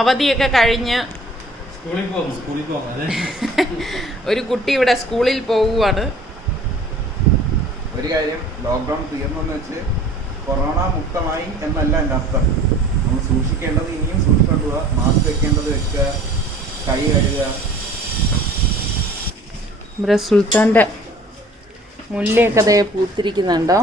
അവധിയൊക്കെ കഴിഞ്ഞ് ഒരു കുട്ടി ഇവിടെ സ്കൂളിൽ പോവുകയാണ്. ഒരു കാര്യം, ലോക്ക്ഡൗൺ തീർന്നെന്ന് വെച്ച് കൊറോണ മുക്തമായി എന്നല്ല എൻ്റെ അർത്ഥം. നമ്മൾ സൂക്ഷിക്കേണ്ടത് ഇനിയും സൂക്ഷിക്കേണ്ടത്, മാസ്ക് വെക്കേണ്ടത് വെക്കുക, കൈ കഴുകുക. ഇവിടെ സുൽത്താൻ്റെ മുല്ലയൊക്കെ അതേ പൂത്തിരിക്കുന്നുണ്ടോ?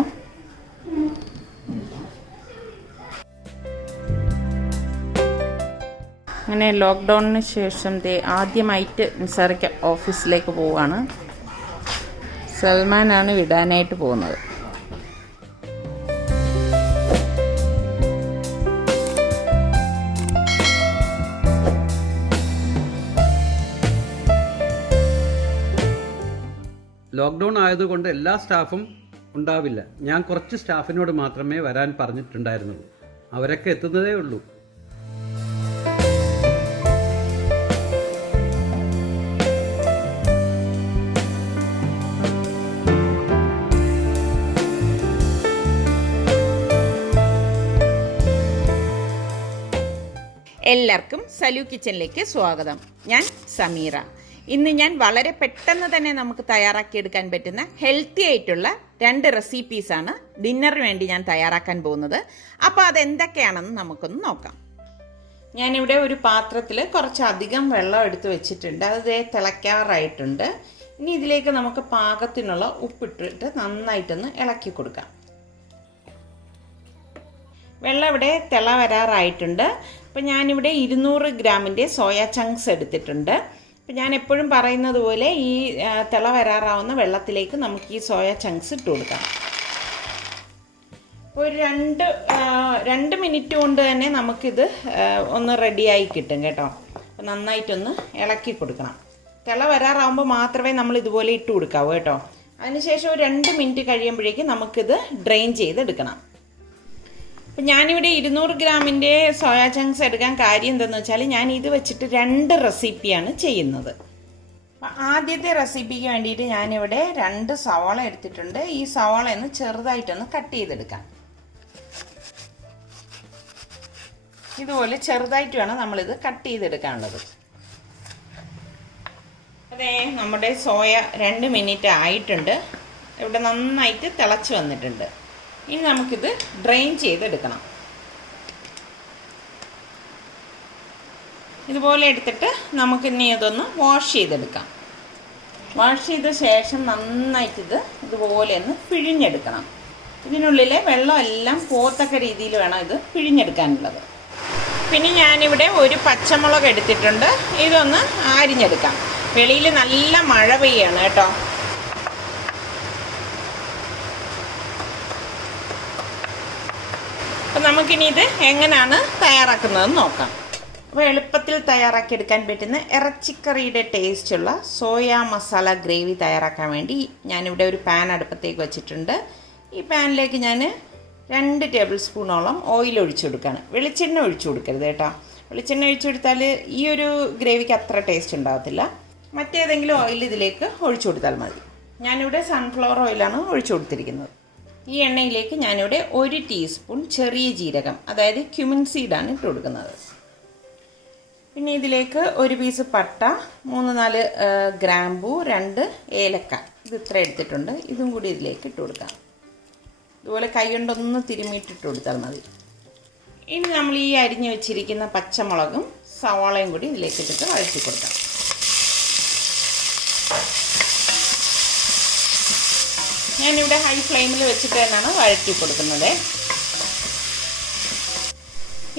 അങ്ങനെ ലോക്ക്ഡൗണിന് ശേഷം ആദ്യമായിട്ട് നിസാറിക്ക ഓഫീസിലേക്ക് പോവുകയാണ്. സൽമാനാണ് വിടാനായിട്ട് പോകുന്നത്. ലോക്ക്ഡൗൺ ആയതുകൊണ്ട് എല്ലാ സ്റ്റാഫും ഉണ്ടാവില്ല. ഞാൻ കുറച്ച് സ്റ്റാഫിനോട് മാത്രമേ വരാൻ പറഞ്ഞിട്ടുണ്ടായിരുന്നുള്ളൂ. അവരൊക്കെ എത്തുന്നതേ ഉള്ളൂ. എല്ലാവർക്കും സലു കിച്ചണിലേക്ക് സ്വാഗതം. ഞാൻ സമീറ. ഇന്ന് ഞാൻ വളരെ പെട്ടെന്ന് തന്നെ നമുക്ക് തയ്യാറാക്കിയെടുക്കാൻ പറ്റുന്ന ഹെൽത്തി ആയിട്ടുള്ള 2 റെസിപ്പീസാണ് ഡിന്നറിന് വേണ്ടി ഞാൻ തയ്യാറാക്കാൻ പോകുന്നത്. അപ്പോൾ അതെന്തൊക്കെയാണെന്ന് നമുക്കൊന്ന് നോക്കാം. ഞാനിവിടെ ഒരു പാത്രത്തിൽ കുറച്ചധികം വെള്ളം എടുത്ത് വെച്ചിട്ടുണ്ട്. അത് തിളയ്ക്കാറായിട്ടുണ്ട്. ഇനി ഇതിലേക്ക് നമുക്ക് പാകത്തിനുള്ള ഉപ്പിട്ടിട്ട് നന്നായിട്ടൊന്ന് ഇളക്കി കൊടുക്കാം. വെള്ളം ഇവിടെ തിള വരാറായിട്ടുണ്ട്. അപ്പോൾ ഞാനിവിടെ 200 ഗ്രാമിൻ്റെ സോയ ചങ്ക്സ് എടുത്തിട്ടുണ്ട്. അപ്പോൾ ഞാൻ എപ്പോഴും പറയുന്നത് പോലെ ഈ തിള വരാറാവുന്ന വെള്ളത്തിലേക്ക് നമുക്ക് ഈ സോയ ചങ്ക്സ് ഇട്ട് കൊടുക്കാം. ഒരു 2 മിനിറ്റ് കൊണ്ട് തന്നെ നമുക്കിത് ഒന്ന് റെഡിയായി കിട്ടും കേട്ടോ. അപ്പോൾ നന്നായിട്ടൊന്ന് ഇളക്കി കൊടുക്കണം. തിള വരാറാവുമ്പോൾ മാത്രമേ നമ്മൾ ഇതുപോലെ ഇട്ട് കൊടുക്കാവൂ കേട്ടോ. അതിനുശേഷം ഒരു 2 മിനിറ്റ് കഴിയുമ്പോഴേക്കും നമുക്കിത് ഡ്രെയിൻ ചെയ്തെടുക്കണം. അപ്പം ഞാനിവിടെ 200 ഗ്രാമിൻ്റെ സോയ ചങ്ക്സ് എടുക്കാൻ കാര്യം എന്തെന്ന് വെച്ചാൽ ഞാൻ ഇത് വെച്ചിട്ട് 2 റെസിപ്പിയാണ് ചെയ്യുന്നത്. അപ്പം ആദ്യത്തെ റെസിപ്പിക്ക് വേണ്ടിയിട്ട് ഞാനിവിടെ 2 സവാള എടുത്തിട്ടുണ്ട്. ഈ സവാള ഒന്ന് ചെറുതായിട്ടൊന്ന് കട്ട് ചെയ്തെടുക്കാം. ഇതുപോലെ ചെറുതായിട്ട് വേണം നമ്മളിത് കട്ട് ചെയ്തെടുക്കാനുള്ളത്. അതെ, നമ്മുടെ സോയ 2 മിനിറ്റ് ആയിട്ടുണ്ട്. ഇവിടെ നന്നായിട്ട് തിളച്ച് വന്നിട്ടുണ്ട്. ഇനി നമുക്കിത് ഡ്രെയിൻ ചെയ്തെടുക്കണം. ഇതുപോലെ എടുത്തിട്ട് നമുക്കിനി ഇതൊന്ന് വാഷ് ചെയ്തെടുക്കാം. വാഷ് ചെയ്ത ശേഷം നന്നായിട്ടിത് ഇതുപോലെ ഒന്ന് പിഴിഞ്ഞെടുക്കണം. ഇതിനുള്ളിലെ വെള്ളമെല്ലാം പോത്തക്ക രീതിയിൽ വേണം ഇത് പിഴിഞ്ഞെടുക്കാനുള്ളത്. പിന്നെ ഞാനിവിടെ ഒരു പച്ചമുളക് എടുത്തിട്ടുണ്ട്. ഇതൊന്ന് അരിഞ്ഞെടുക്കാം. വെളിയിൽ നല്ല മഴ പെയ്യാണ് കേട്ടോ. അപ്പം നമുക്കിനി ഇത് എങ്ങനെയാണ് തയ്യാറാക്കുന്നതെന്ന് നോക്കാം. അപ്പോൾ എളുപ്പത്തിൽ തയ്യാറാക്കിയെടുക്കാൻ പറ്റുന്ന ഇറച്ചിക്കറിയുടെ ടേസ്റ്റുള്ള സോയ മസാല ഗ്രേവി തയ്യാറാക്കാൻ വേണ്ടി ഞാനിവിടെ ഒരു പാൻ അടുപ്പത്തേക്ക് വെച്ചിട്ടുണ്ട്. ഈ പാനിലേക്ക് ഞാൻ 2 ടേബിൾ സ്പൂണോളം ഓയിൽ ഒഴിച്ചു കൊടുക്കുകയാണ്. വെളിച്ചെണ്ണ ഒഴിച്ചു കൊടുക്കരുത് കേട്ടോ. വെളിച്ചെണ്ണ ഒഴിച്ചു കൊടുത്താൽ ഈ ഒരു ഗ്രേവിക്ക് അത്ര ടേസ്റ്റ് ഉണ്ടാകത്തില്ല. മറ്റേതെങ്കിലും ഓയിൽ ഇതിലേക്ക് ഒഴിച്ചു കൊടുത്താൽ മതി. ഞാനിവിടെ സൺഫ്ലവർ ഓയിലാണ് ഒഴിച്ചു കൊടുത്തിരിക്കുന്നത്. ഈ എണ്ണയിലേക്ക് ഞാനിവിടെ 1 ടീസ്പൂൺ ചെറിയ ജീരകം, അതായത് ക്യുമിൻ സീഡാണ് ഇട്ട് കൊടുക്കുന്നത്. പിന്നെ ഇതിലേക്ക് 1 പീസ് പട്ട, 3-4 ഗ്രാമ്പൂ, 2 ഏലക്ക, ഇത് ഇത്ര എടുത്തിട്ടുണ്ട്. ഇതും കൂടി ഇതിലേക്ക് ഇട്ട് കൊടുക്കാം. ഇതുപോലെ കൈ കൊണ്ടൊന്ന് തിരുമ്മിയിട്ടിട്ട് കൊടുത്താൽ മതി. ഇനി നമ്മൾ ഈ അരിഞ്ഞു വെച്ചിരിക്കുന്ന പച്ചമുളകും സവാളയും കൂടി ഇതിലേക്ക് ഇട്ടിട്ട് വഴറ്റി കൊടുക്കാം. ഞാനിവിടെ ഹൈ ഫ്ലെയിമിൽ വെച്ചിട്ട് തന്നെയാണ് വഴറ്റി കൊടുക്കുന്നത്.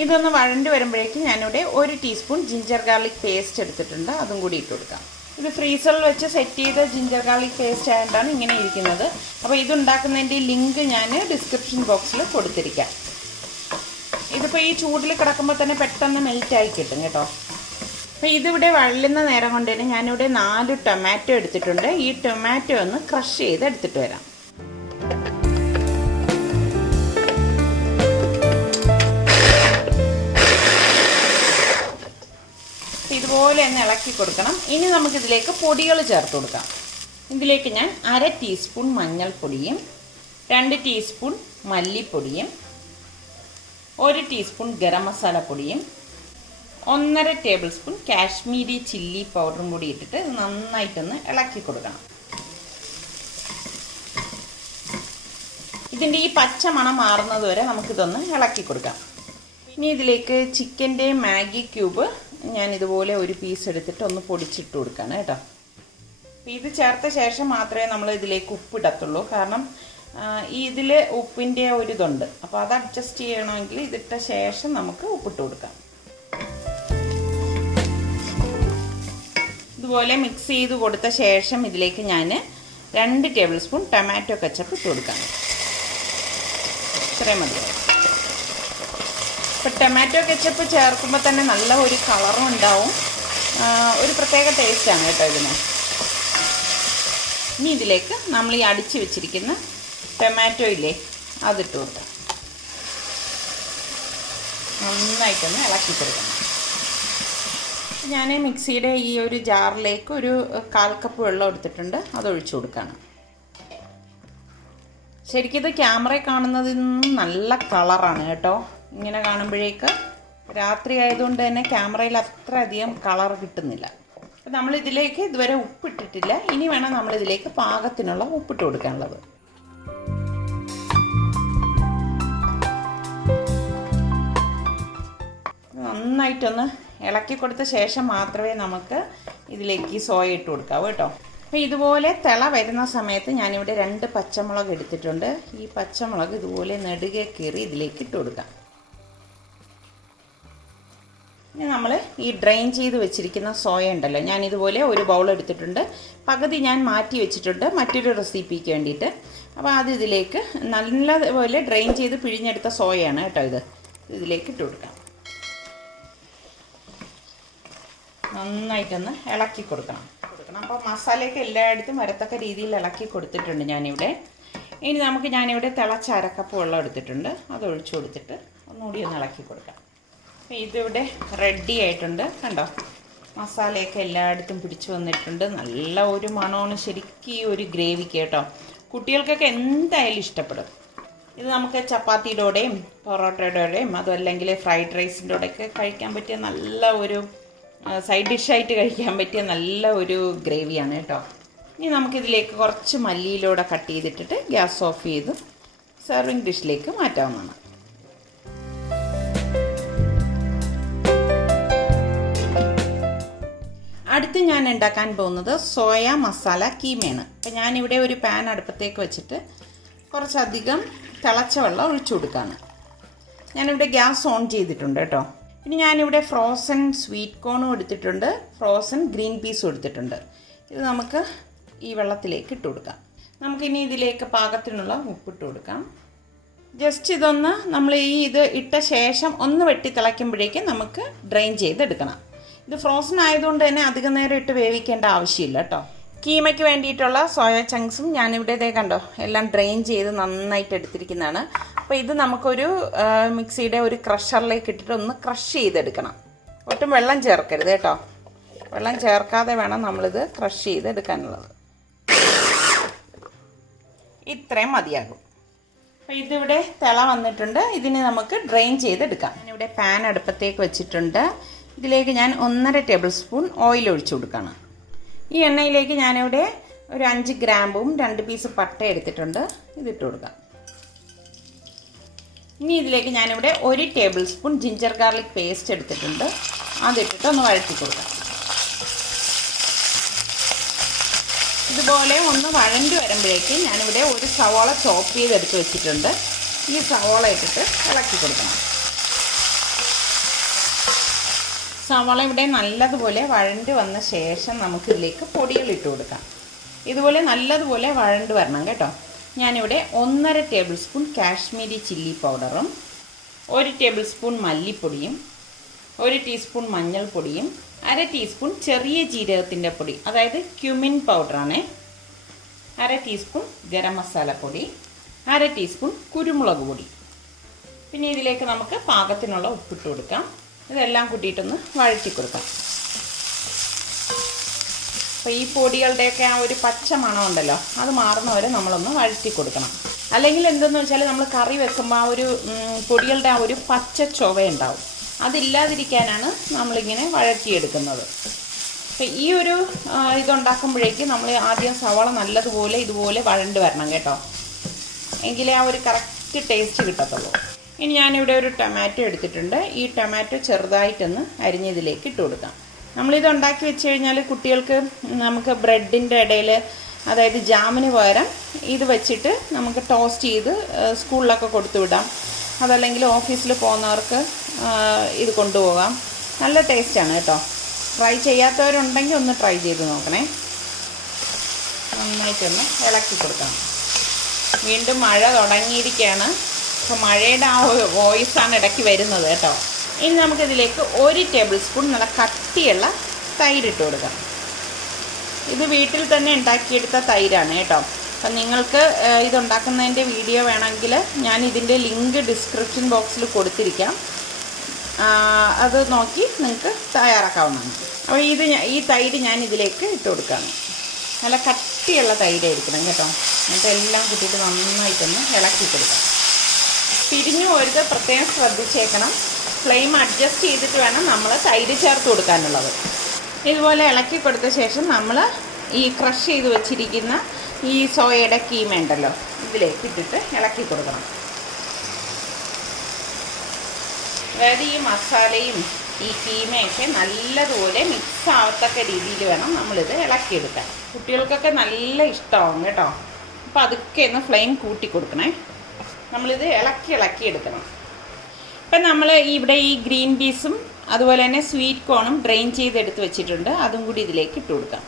ഇതൊന്ന് വഴണ്ടി വരുമ്പോഴേക്കും ഞാനിവിടെ 1 ടീസ്പൂൺ ജിഞ്ചർ ഗാർലിക് പേസ്റ്റ് എടുത്തിട്ടുണ്ട്. അതും കൂടി ഇട്ട് കൊടുക്കാം. ഇത് ഫ്രീസറിൽ വെച്ച് സെറ്റ് ചെയ്ത ജിഞ്ചർ ഗാർലിക് പേസ്റ്റ് ആയതുകൊണ്ടാണ് ഇങ്ങനെ ഇരിക്കുന്നത്. അപ്പോൾ ഇതുണ്ടാക്കുന്നതിൻ്റെ ലിങ്ക് ഞാൻ ഡിസ്ക്രിപ്ഷൻ ബോക്സിൽ കൊടുത്തിരിക്കാം. ഇതിപ്പോൾ ഈ ചൂടിൽ കിടക്കുമ്പോൾ തന്നെ പെട്ടെന്ന് മെൽറ്റായി കിട്ടും കേട്ടോ. അപ്പോൾ ഇതിവിടെ വഴലുന്ന നേരം കൊണ്ട് തന്നെ ഞാനിവിടെ 4 ടൊമാറ്റോ എടുത്തിട്ടുണ്ട്. ഈ ടൊമാറ്റോ ഒന്ന് ക്രഷ് ചെയ്ത് എടുത്തിട്ട് വരാം. ഇതുപോലെ ഒന്ന് ഇളക്കി കൊടുക്കണം. ഇനി നമുക്കിതിലേക്ക് പൊടികൾ ചേർത്ത് കൊടുക്കാം. ഇതിലേക്ക് ഞാൻ 1/2 ടീസ്പൂൺ മഞ്ഞൾപ്പൊടിയും 2 ടീസ്പൂൺ മല്ലിപ്പൊടിയും 1 ടീസ്പൂൺ ഗരം മസാല പൊടിയും 1.5 ടേബിൾ സ്പൂൺ കാശ്മീരി ചില്ലി പൗഡറും കൂടി ഇട്ടിട്ട് ഇത് നന്നായിട്ടൊന്ന് ഇളക്കി കൊടുക്കണം. ഇതിൻ്റെ ഈ പച്ച മണം മാറുന്നത് വരെ നമുക്കിതൊന്ന് ഇളക്കി കൊടുക്കാം. ഇനി ഇതിലേക്ക് ചിക്കൻ്റെ മാഗി ക്യൂബ് ഞാൻ ഇതുപോലെ ഒരു പീസ് എടുത്തിട്ട് ഒന്ന് പൊടിച്ചിട്ട് കൊടുക്കുകയാണ് കേട്ടോ. ഇത് ചേർത്ത ശേഷം മാത്രമേ നമ്മൾ ഇതിലേക്ക് ഉപ്പിടത്തുള്ളൂ. കാരണം ഇതിൽ ഉപ്പിൻ്റെ ഒരു ഇതുണ്ട്. അപ്പോൾ അത് അഡ്ജസ്റ്റ് ചെയ്യണമെങ്കിൽ ഇതിട്ട ശേഷം നമുക്ക് ഉപ്പിട്ട് കൊടുക്കാം. ഇതുപോലെ മിക്സ് ചെയ്ത് കൊടുത്ത ശേഷം ഇതിലേക്ക് ഞാൻ 2 ടേബിൾ സ്പൂൺ ടൊമാറ്റോ കെച്ചപ്പ് ഇട്ട് കൊടുക്കാം. ഇത്രയും മതി. ഇപ്പോൾ ടൊമാറ്റോ കെച്ചപ്പ് ചേർക്കുമ്പോൾ തന്നെ നല്ല ഒരു കളറും ഉണ്ടാവും, ഒരു പ്രത്യേക ടേസ്റ്റാണ് കേട്ടോ ഇതിന്. ഇനി ഇതിലേക്ക് നമ്മൾ ഈ അടിച്ച് വെച്ചിരിക്കുന്ന ടൊമാറ്റോ ഇല്ലേ അതിട്ട് കൊടുക്കാം. നന്നായിട്ടൊന്ന് ഇളക്കി കൊടുക്കണം. ഞാൻ മിക്സിയുടെ ഈ ഒരു ജാറിലേക്ക് ഒരു 1/4 കപ്പ് വെള്ളം എടുത്തിട്ടുണ്ട്, അതൊഴിച്ചു കൊടുക്കുകയാണ്. ശരിക്കും ഇത് ക്യാമറയിൽ കാണുന്നതിൽ നിന്നും നല്ല കളറാണ് കേട്ടോ. ഇങ്ങനെ കാണുമ്പോഴേക്ക് രാത്രി ആയതുകൊണ്ട് തന്നെ ക്യാമറയിൽ അത്ര അധികം കളർ കിട്ടുന്നില്ല. അപ്പം നമ്മളിതിലേക്ക് ഇതുവരെ ഉപ്പിട്ടിട്ടില്ല. ഇനി വേണം നമ്മളിതിലേക്ക് പാകത്തിനുള്ള ഉപ്പിട്ട് കൊടുക്കാനുള്ളത്. നന്നായിട്ടൊന്ന് ഇളക്കി കൊടുത്ത ശേഷം മാത്രമേ നമുക്ക് ഇതിലേക്ക് സോയ ഇട്ട് കൊടുക്കാവൂ കേട്ടോ. അപ്പോൾ ഇതുപോലെ തിള വരുന്ന സമയത്ത് ഞാനിവിടെ 2 പച്ചമുളക് എടുത്തിട്ടുണ്ട്. ഈ പച്ചമുളക് ഇതുപോലെ നെടുകെ കീറി ഇതിലേക്ക് ഇട്ട് കൊടുക്കാം. ഇനി നമ്മൾ ഈ ഡ്രെയിൻ ചെയ്ത് വെച്ചിരിക്കുന്ന സോയ ഉണ്ടല്ലോ, ഞാനിതുപോലെ ഒരു ബൗൾ എടുത്തിട്ടുണ്ട്. പകുതി ഞാൻ മാറ്റി വെച്ചിട്ടുണ്ട് മറ്റൊരു റെസിപ്പിക്ക് വേണ്ടിയിട്ട്. അപ്പോൾ അത് ഇതിലേക്ക് നല്ലപോലെ ഡ്രെയിൻ ചെയ്ത് പിഴിഞ്ഞെടുത്ത സോയയാണ് കേട്ടോ. ഇതിലേക്ക് ഇട്ട് കൊടുക്കാം. നന്നായിട്ടൊന്ന് ഇളക്കി കൊടുക്കണം. അപ്പോൾ മസാലയൊക്കെ എല്ലായിടത്തും വരത്തക്ക രീതിയിൽ ഇളക്കി കൊടുത്തിട്ടുണ്ട് ഞാനിവിടെ. ഇനി ഞാനിവിടെ തിളച്ച 1/2 കപ്പ് വെള്ളം എടുത്തിട്ടുണ്ട്, അത് ഒഴിച്ചു കൊടുത്തിട്ട് ഒന്നുകൂടി ഒന്ന് ഇളക്കി കൊടുക്കാം. അപ്പോൾ ഇതിവിടെ റെഡി ആയിട്ടുണ്ട് കണ്ടോ. മസാലയൊക്കെ എല്ലായിടത്തും പിടിച്ചു വന്നിട്ടുണ്ട്. നല്ല ഒരു മണമാണ് ശരിക്കും ഈ ഒരു ഗ്രേവിക്ക് കേട്ടോ. കുട്ടികൾക്കൊക്കെ എന്തായാലും ഇഷ്ടപ്പെടും. ഇത് നമുക്ക് ചപ്പാത്തിയുടെ കൂടെയും പൊറോട്ടയുടെ കൂടെയും അതല്ലെങ്കിൽ ഫ്രൈഡ് റൈസിൻ്റെ കൂടെയൊക്കെ കഴിക്കാൻ പറ്റിയ നല്ല ഒരു സൈഡ് ഡിഷായിട്ട് കഴിക്കാൻ പറ്റിയ നല്ല ഒരു ഗ്രേവിയാണ് കേട്ടോ. ഇനി നമുക്കിതിലേക്ക് കുറച്ച് മല്ലിയിലൂടെ കട്ട് ചെയ്തിട്ടിട്ട് ഗ്യാസ് ഓഫ് ചെയ്ത് സെർവിങ് ഡിഷിലേക്ക് മാറ്റാവുന്നതാണ്. അടുത്ത് ഞാൻ ഉണ്ടാക്കാൻ പോകുന്നത് സോയ മസാല കീമയാണ്. അപ്പം ഞാനിവിടെ ഒരു പാൻ അടുപ്പത്തേക്ക് വെച്ചിട്ട് കുറച്ചധികം തിളച്ച വെള്ളം ഒഴിച്ചു കൊടുക്കുകയാണ്. ഞാനിവിടെ ഗ്യാസ് ഓൺ ചെയ്തിട്ടുണ്ട് കേട്ടോ. പിന്നെ ഞാനിവിടെ ഫ്രോസൺ സ്വീറ്റ് കോണും എടുത്തിട്ടുണ്ട്, ഫ്രോസൺ ഗ്രീൻ പീസും എടുത്തിട്ടുണ്ട്. ഇത് നമുക്ക് ഈ വെള്ളത്തിലേക്ക് ഇട്ട് കൊടുക്കാം. നമുക്കിനി ഇതിലേക്ക് പാകത്തിനുള്ള ഉപ്പിട്ട് കൊടുക്കാം. ജസ്റ്റ് ഇതൊന്ന് നമ്മൾ ഇത് ഇട്ട ശേഷം ഒന്ന് വെട്ടി തിളയ്ക്കുമ്പോഴേക്കും നമുക്ക് ഡ്രെയിൻ ചെയ്തെടുക്കണം. ഇത് ഫ്രോസൺ ആയതുകൊണ്ട് തന്നെ അധികം നേരം ഇട്ട് വേവിക്കേണ്ട ആവശ്യമില്ല കേട്ടോ. കീമയ്ക്ക് വേണ്ടിയിട്ടുള്ള സോയ ചങ്ക്സും ഞാനിവിടെ കണ്ടോ എല്ലാം ഡ്രെയിൻ ചെയ്ത് നന്നായിട്ട് എടുത്തിരിക്കുന്നതാണ്. അപ്പോൾ ഇത് നമുക്കൊരു മിക്സിയുടെ ഒരു ക്രഷറിലേക്ക് ഇട്ടിട്ട് ഒന്ന് ക്രഷ് ചെയ്തെടുക്കണം. ഒട്ടും വെള്ളം ചേർക്കരുത് കേട്ടോ. വെള്ളം ചേർക്കാതെ വേണം നമ്മളിത് ക്രഷ് ചെയ്തെടുക്കാനുള്ളത്. ഇത്രയും മതിയാകും. അപ്പോൾ ഇതിവിടെ തിള വന്നിട്ടുണ്ട്. ഇതിന് നമുക്ക് ഡ്രെയിൻ ചെയ്തെടുക്കാം. ഞാനിവിടെ പാൻ അടുപ്പത്തേക്ക് വെച്ചിട്ടുണ്ട്. ഇതിലേക്ക് ഞാൻ 1.5 ടേബിൾ സ്പൂൺ ഓയിൽ ഒഴിച്ചു കൊടുക്കണം. ഈ എണ്ണയിലേക്ക് ഞാനിവിടെ ഒരു 5 ഗ്രാമ്പും 2 പീസ് പട്ട എടുത്തിട്ടുണ്ട്, ഇതിട്ട് കൊടുക്കാം. ഇനി ഇതിലേക്ക് ഞാനിവിടെ 1 table spoon ginger garlic paste എടുത്തിട്ടുണ്ട്, അതിട്ടിട്ട് ഒന്ന് വഴറ്റി കൊടുക്കാം. ഇതുപോലെ ഒന്ന് വഴണ്ടി വരുമ്പോഴേക്ക് ഞാനിവിടെ ഒരു സവാള ചോപ്പ് ചെയ്തെടുത്ത് വെച്ചിട്ടുണ്ട്. ഈ സവാള ഇട്ടിട്ട് ഇളക്കി കൊടുക്കണം. സവാള ഇവിടെ നല്ലതുപോലെ വഴണ്ട് വന്ന ശേഷം നമുക്കിതിലേക്ക് പൊടികൾ ഇട്ട് കൊടുക്കാം. ഇതുപോലെ നല്ലതുപോലെ വഴണ്ട് വരണം കേട്ടോ. ഞാനിവിടെ 1.5 ടേബിൾ സ്പൂൺ കാശ്മീരി ചില്ലി പൗഡറും 1 ടേബിൾ സ്പൂൺ മല്ലിപ്പൊടിയും 1 ടീസ്പൂൺ മഞ്ഞൾപ്പൊടിയും 1/2 ടീസ്പൂൺ ചെറിയ ജീരകത്തിൻ്റെ പൊടി, അതായത് ക്യുമിൻ പൗഡറാണ്, 1/2 ടീസ്പൂൺ ഗരം മസാല പൊടി, 1/2 ടീസ്പൂൺ കുരുമുളക് പൊടി. പിന്നെ ഇതിലേക്ക് നമുക്ക് പാകത്തിനുള്ള ഉപ്പിട്ട് കൊടുക്കാം. ഇതെല്ലാം കൂട്ടിയിട്ടൊന്ന് വഴറ്റി കൊടുക്കാം. അപ്പോൾ ഈ പൊടികളുടെയൊക്കെ ആ ഒരു പച്ച മണം ഉണ്ടല്ലോ, അത് മാറുന്ന വരെ നമ്മളൊന്ന് വഴറ്റി കൊടുക്കണം. അല്ലെങ്കിൽ എന്തെന്ന് വെച്ചാൽ നമ്മൾ കറി വെക്കുമ്പോൾ ആ ഒരു പൊടികളുടെ ആ ഒരു പച്ച ചുവ ഉണ്ടാവും. അതില്ലാതിരിക്കാനാണ് നമ്മളിങ്ങനെ വഴറ്റിയെടുക്കുന്നത്. അപ്പം ഈ ഒരു ഇതുണ്ടാക്കുമ്പോഴേക്ക് നമ്മൾ ആദ്യം സവാള നല്ലതുപോലെ ഇതുപോലെ വഴണ്ട് വരണം കേട്ടോ, എങ്കിലേ ആ ഒരു കറക്റ്റ് ടേസ്റ്റ് കിട്ടത്തുള്ളൂ. ഇനി ഞാനിവിടെ ഒരു ടൊമാറ്റോ എടുത്തിട്ടുണ്ട്. ഈ ടൊമാറ്റോ ചെറുതായിട്ടൊന്ന് അരിഞ്ഞതിലേക്ക് ഇട്ട് കൊടുക്കാം. നമ്മളിത് ഉണ്ടാക്കി വെച്ച് കഴിഞ്ഞാൽ കുട്ടികൾക്ക് നമുക്ക് ബ്രെഡിൻ്റെ ഇടയിൽ, അതായത് ജാമിന് പകരം ഇത് വെച്ചിട്ട് നമുക്ക് ടോസ്റ്റ് ചെയ്ത് സ്കൂളിലൊക്കെ കൊടുത്തു വിടാം. അതല്ലെങ്കിൽ ഓഫീസിൽ പോകുന്നവർക്ക് ഇത് കൊണ്ടുപോകാം. നല്ല ടേസ്റ്റാണ് കേട്ടോ. ട്രൈ ചെയ്യാത്തവരുണ്ടെങ്കിൽ ഒന്ന് ട്രൈ ചെയ്ത് നോക്കണേ. നന്നായിട്ടൊന്ന് ഇളക്കി കൊടുക്കണം. വീണ്ടും മഴ തുടങ്ങിയിരിക്കുകയാണ്. അപ്പോൾ മഴയുടെ ആ വോയിസാണ് ഇടയ്ക്ക് വരുന്നത് കേട്ടോ. ഇനി നമുക്കിതിലേക്ക് 1 ടേബിൾ സ്പൂൺ നല്ല കട്ടിയുള്ള തൈരിട്ട് കൊടുക്കാം. ഇത് വീട്ടിൽ തന്നെ ഉണ്ടാക്കിയെടുത്ത തൈരാണ് കേട്ടോ. അപ്പം നിങ്ങൾക്ക് ഇതുണ്ടാക്കുന്നതിൻ്റെ വീഡിയോ വേണമെങ്കിൽ ഞാൻ ഇതിൻ്റെ ലിങ്ക് ഡിസ്ക്രിപ്ഷൻ ബോക്സിൽ കൊടുത്തിരിക്കാം. അത് നോക്കി നിങ്ങൾക്ക് തയ്യാറാക്കാവുന്നതാണ്. അപ്പോൾ ഈ തൈര് ഞാൻ ഇതിലേക്ക് ഇട്ട് കൊടുക്കുകയാണ്. നല്ല കട്ടിയുള്ള തൈരായിരിക്കണം കേട്ടോ. എന്നിട്ട് എല്ലാം കൂട്ടിയിട്ട് നന്നായിട്ടൊന്ന് ഇളക്കി കൊടുക്കാം. പിരിഞ്ഞു പോരുത്, പ്രത്യേകം ശ്രദ്ധിച്ചേക്കണം. ഫ്ലെയിം അഡ്ജസ്റ്റ് ചെയ്തിട്ട് വേണം നമ്മൾ തൈര് ചേർത്ത് കൊടുക്കാനുള്ളത്. ഇതുപോലെ ഇളക്കി കൊടുത്ത ശേഷം നമ്മൾ ഈ ക്രഷ് ചെയ്ത് വെച്ചിരിക്കുന്ന ഈ സോയയുടെ കീമ ഉണ്ടല്ലോ, ഇതിലേക്ക് ഇട്ടിട്ട് ഇളക്കി കൊടുക്കണം. അതായത് ഈ മസാലയും ഈ കീമയൊക്കെ നല്ലതുപോലെ മിക്സ് ആവത്തക്ക രീതിയിൽ വേണം നമ്മളിത് ഇളക്കിയെടുക്കാൻ. കുട്ടികൾക്കൊക്കെ നല്ല ഇഷ്ടമാവും കേട്ടോ. അപ്പോൾ അതൊക്കെ ഒന്ന് ഫ്ലെയിം കൂട്ടി കൊടുക്കണേ. നമ്മളിത് ഇളക്കി എടുക്കണം. ഇപ്പം നമ്മൾ ഇവിടെ ഈ ഗ്രീൻ പീസും അതുപോലെ തന്നെ സ്വീറ്റ് കോണും ഡ്രെയിൻ ചെയ്തെടുത്ത് വെച്ചിട്ടുണ്ട്. അതും കൂടി ഇതിലേക്ക് ഇട്ട് കൊടുക്കാം.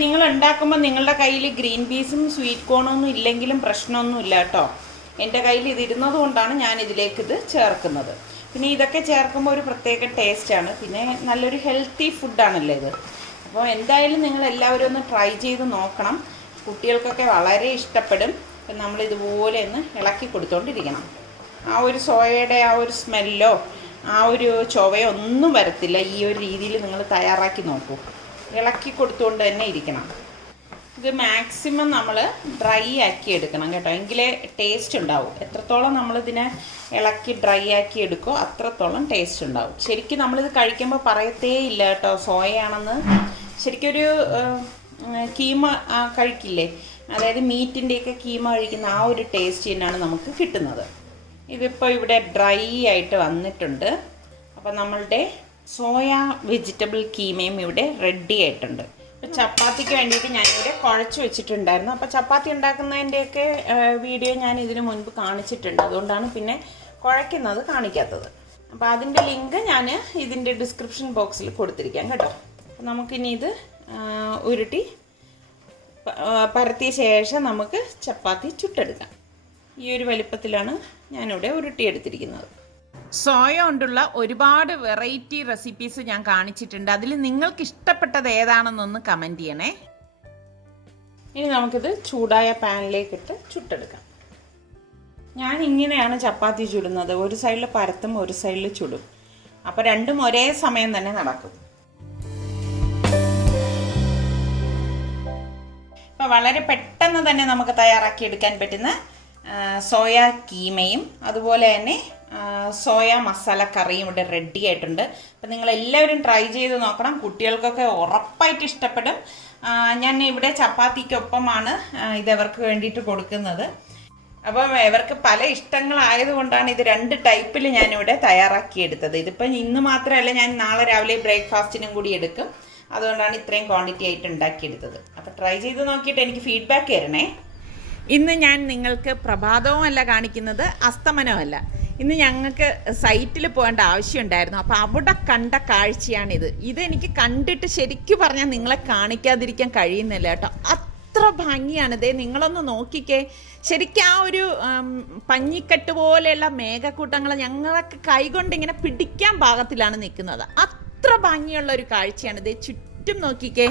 നിങ്ങൾ ഉണ്ടാക്കുമ്പോൾ നിങ്ങളുടെ കയ്യിൽ ഗ്രീൻ പീസും സ്വീറ്റ് കോണൊന്നും ഇല്ലെങ്കിലും പ്രശ്നമൊന്നുമില്ല കേട്ടോ. എൻ്റെ കയ്യിൽ ഇതിരുന്നത് കൊണ്ടാണ് ഞാൻ ഇതിലേക്ക് ചേർക്കുന്നത്. പിന്നെ ഇതൊക്കെ ചേർക്കുമ്പോൾ ഒരു പ്രത്യേക ടേസ്റ്റാണ്. പിന്നെ നല്ലൊരു ഹെൽത്തി ഫുഡാണല്ലോ ഇത്. അപ്പോൾ എന്തായാലും നിങ്ങൾ എല്ലാവരും ഒന്ന് ട്രൈ ചെയ്ത് നോക്കണം. കുട്ടികൾക്കൊക്കെ വളരെ ഇഷ്ടപ്പെടും. അപ്പം നമ്മളിതുപോലെ ഒന്ന് ഇളക്കി കൊടുത്തുകൊണ്ടിരിക്കണം. ആ ഒരു സോയയുടെ ആ ഒരു സ്മെല്ലോ ആ ഒരു ചൊവയോ ഒന്നും വരത്തില്ല. ഈ ഒരു രീതിയിൽ നിങ്ങൾ തയ്യാറാക്കി നോക്കൂ. ഇളക്കി കൊടുത്തുകൊണ്ട് തന്നെ ഇരിക്കണം. ഇത് മാക്സിമം നമ്മൾ ഡ്രൈ ആക്കി എടുക്കണം കേട്ടോ, എങ്കിലേ ടേസ്റ്റ് ഉണ്ടാവും. എത്രത്തോളം നമ്മളിതിനെ ഇളക്കി ഡ്രൈ ആക്കി എടുക്കുമോ അത്രത്തോളം ടേസ്റ്റ് ഉണ്ടാവും. ശരിക്കും നമ്മളിത് കഴിക്കുമ്പോൾ പറയത്തേ ഇല്ല കേട്ടോ സോയയാണെന്ന്. ശരിക്കൊരു കീമ കഴിക്കില്ലേ, അതായത് മീറ്റിൻ്റെയൊക്കെ കീമ കഴിക്കുന്ന ആ ഒരു ടേസ്റ്റ് തന്നെയാണ് നമുക്ക് കിട്ടുന്നത്. ഇതിപ്പോൾ ഇവിടെ ഡ്രൈ ആയിട്ട് വന്നിട്ടുണ്ട്. അപ്പോൾ നമ്മളുടെ സോയ വെജിറ്റബിൾ കീമയും ഇവിടെ റെഡി ആയിട്ടുണ്ട്. അപ്പോൾ ചപ്പാത്തിക്ക് വേണ്ടിയിട്ട് ഞാനിവിടെ കുഴച്ച് വെച്ചിട്ടുണ്ടായിരുന്നു. അപ്പോൾ ചപ്പാത്തി ഉണ്ടാക്കുന്നതിൻ്റെയൊക്കെ വീഡിയോ ഞാൻ ഇതിനു മുൻപ് കാണിച്ചിട്ടുണ്ട്. അതുകൊണ്ടാണ് പിന്നെ കുഴയ്ക്കുന്നത് കാണിക്കാത്തത്. അപ്പോൾ അതിൻ്റെ ലിങ്ക് ഞാൻ ഇതിൻ്റെ ഡിസ്ക്രിപ്ഷൻ ബോക്സിൽ കൊടുത്തിരിക്കാം കേട്ടോ. അപ്പോൾ നമുക്കിനി ഇത് ഉരുട്ടി പരത്തിയ ശേഷം നമുക്ക് ചപ്പാത്തി ചുട്ടെടുക്കാം. ഈ ഒരു വലിപ്പത്തിലാണ് ഞാനിവിടെ ഉരുട്ടിയെടുത്തിരിക്കുന്നത്. സോയ കൊണ്ടുള്ള ഒരുപാട് വെറൈറ്റി റെസിപ്പീസ് ഞാൻ കാണിച്ചിട്ടുണ്ട്. അതിൽ നിങ്ങൾക്ക് ഇഷ്ടപ്പെട്ടത് ഏതാണെന്നൊന്ന് കമൻറ്റ് ചെയ്യണേ. ഇനി നമുക്കിത് ചൂടായ പാനിലേക്കിട്ട് ചുട്ടെടുക്കാം. ഞാൻ ഇങ്ങനെയാണ് ചപ്പാത്തി ചുടുന്നത്. ഒരു സൈഡിൽ പരത്തും ഒരു സൈഡിൽ ചുടും. അപ്പോൾ രണ്ടും ഒരേ സമയം തന്നെ നടക്കും. അപ്പോൾ വളരെ പെട്ടെന്ന് തന്നെ നമുക്ക് തയ്യാറാക്കി എടുക്കാൻ പറ്റുന്ന സോയ കീമയും അതുപോലെ തന്നെ സോയ മസാല കറിയും ഇവിടെ റെഡി ആയിട്ടുണ്ട്. അപ്പം നിങ്ങളെല്ലാവരും ട്രൈ ചെയ്ത് നോക്കണം. കുട്ടികൾക്കൊക്കെ ഉറപ്പായിട്ട് ഇഷ്ടപ്പെടും. ഞാൻ ഇവിടെ ചപ്പാത്തിക്കൊപ്പമാണ് ഇതവർക്ക് വേണ്ടിയിട്ട് കൊടുക്കുന്നത്. അപ്പം ഇവർക്ക് പല ഇഷ്ടങ്ങളായതുകൊണ്ടാണ് ഇത് 2 ടൈപ്പിൽ ഞാനിവിടെ തയ്യാറാക്കിയെടുത്തത്. ഇതിപ്പം ഇന്ന് മാത്രമല്ല, ഞാൻ നാളെ രാവിലെ ബ്രേക്ക്ഫാസ്റ്റിനും കൂടി എടുക്കും. അതുകൊണ്ടാണ് ഇത്രയും ക്വാണ്ടിറ്റി ആയിട്ട് ഉണ്ടാക്കിയെടുത്തത്. അപ്പോൾ ട്രൈ ചെയ്ത് നോക്കിയിട്ട് എനിക്ക് ഫീഡ്ബാക്ക് തരണേ. ഇന്ന് ഞാൻ നിങ്ങൾക്ക് പ്രഭാതവും അല്ല കാണിക്കുന്നത്, അസ്തമനവും അല്ല. ഇന്ന് ഞങ്ങൾക്ക് സൈറ്റിൽ പോകേണ്ട ആവശ്യമുണ്ടായിരുന്നു. അപ്പോൾ അവിടെ കണ്ട കാഴ്ചയാണിത്. ഇതെനിക്ക് കണ്ടിട്ട് ശരിക്കും പറഞ്ഞാൽ നിങ്ങളെ കാണിക്കാതിരിക്കാൻ കഴിയുന്നില്ല കേട്ടോ. അത്ര ഭംഗിയാണിത്. നിങ്ങളൊന്ന് നോക്കിക്കേ. ശരിക്കും ആ ഒരു പഞ്ഞിക്കെട്ട് പോലെയുള്ള മേഘക്കൂട്ടങ്ങൾ ഞങ്ങളൊക്കെ കൈകൊണ്ട് ഇങ്ങനെ പിടിക്കാൻ പാകത്തിലാണ് നിൽക്കുന്നത്. അത്ര ഭംഗിയുള്ള ഒരു കാഴ്ചയാണിത്. ചുറ്റും നോക്കിക്കേ.